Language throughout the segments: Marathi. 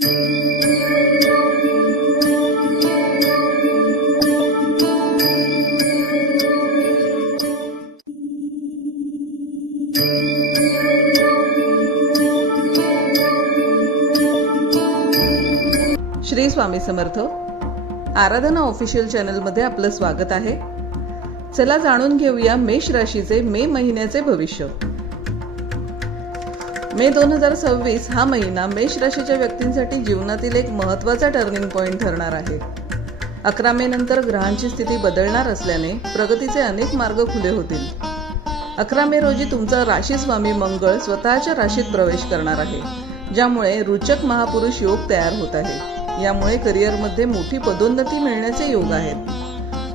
श्री स्वामी समर्थ. आराधना ऑफिशियल चॅनलमध्ये आपलं स्वागत आहे. चला जाणून घेऊया मेष राशीचे मे महिन्याचे भविष्य. मे 2026 हा महिना मेष राशीच्या व्यक्तींसाठी जीवनातील एक महत्त्वाचा टर्निंग पॉइंट ठरणार आहे. 11 मे नंतर ग्रहांची स्थिती बदलणार असल्याने प्रगतीचे अनेक मार्ग खुले होतील. 11 मे रोजी तुमचा राशी स्वामी मंगळ स्वतःच्या राशीत प्रवेश करणार आहे, ज्यामुळे रुचक महापुरुष योग तयार होत आहे. यामुळे करिअरमध्ये मोठी पदोन्नती मिळण्याचे योग आहेत.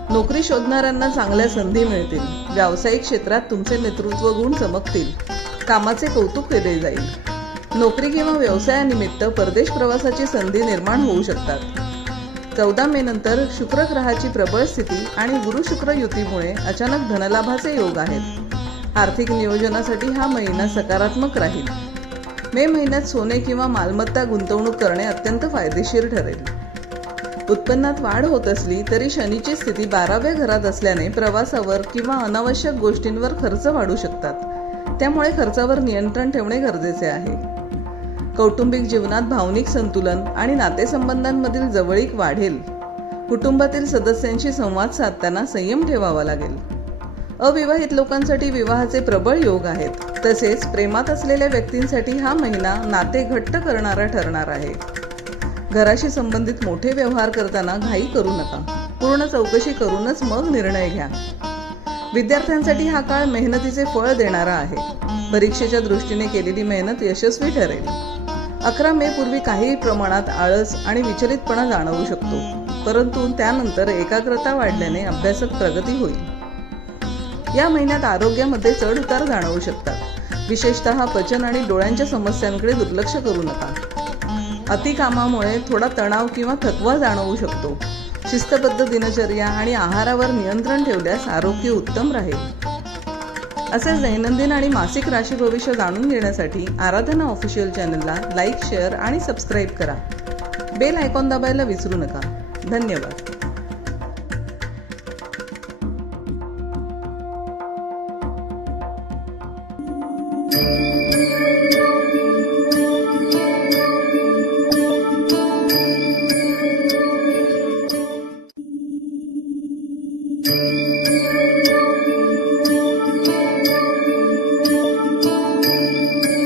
नोकरी शोधणाऱ्यांना चांगल्या संधी मिळतील. व्यावसायिक क्षेत्रात तुमचे नेतृत्व गुण चमकतील. कामाचे कौतुक केले जाईल. नोकरी किंवा व्यवसायानिमित्त परदेश प्रवासाची संधी निर्माण होऊ शकतात. 14 मे नंतर शुक्र ग्रहाची प्रबळ स्थिती आणि गुरु शुक्र युतीमुळे अचानक धनलाभाचे योग आहेत. आर्थिक नियोजनासाठी हा महिना सकारात्मक राहील. मे महिन्यात सोने किंवा मालमत्ता गुंतवणूक करणे अत्यंत फायदेशीर ठरेल. उत्पन्नात वाढ होत असली तरी शनीची स्थिती 12व्या घरात असल्याने प्रवासावर किंवा अनावश्यक गोष्टींवर खर्च वाढू शकतात. त्यामुळे खर्चावर नियंत्रण ठेवणे गरजेचे आहे. कौटुंबिक जीवनात भावनिक संतुलन आणि नातेसंबंधांमधील जवळीक वाढेल. कुटुंबातील सदस्यांशी संवाद साधताना संयम ठेवावा लागेल. अविवाहित लोकांसाठी विवाहाचे प्रबळ योग आहेत. तसेच प्रेमात असलेल्या व्यक्तींसाठी हा महिना नाते घट्ट करणारा ठरणार आहे. घराशी संबंधित मोठे व्यवहार करताना घाई करू नका. पूर्ण चौकशी करूनच मग निर्णय घ्या. विद्यार्थ्यांसाठी हा काळ मेहनतीचे फळ देणारा आहे. परीक्षेच्या दृष्टीने केलेली मेहनत यशस्वी ठरेल. 11 मे पूर्वी काही प्रमाणात आळस आणि विचलितपणा जाणवू शकतो, परंतु त्यानंतर एकाग्रता वाढल्याने अभ्यासात प्रगती होईल. या महिन्यात आरोग्यामध्ये चढ उतार जाणवू शकतात. विशेषतः पचन आणि डोळ्यांच्या समस्यांकडे दुर्लक्ष करू नका. अति कामामुळे थोडा तणाव किंवा थकवा जाणवू शकतो. शिस्तबद्ध दिनचर्या आणि आहारावर नियंत्रण ठेवल्यास आरोग्य उत्तम राहील. असेच दैनंदिन आणि मासिक राशी भविष्य जाणून घेण्यासाठी आराधना ऑफिशियल चॅनलला लाईक, शेअर आणि सबस्क्राईब करा. बेल आयकॉन दाबायला विसरू नका. धन्यवाद.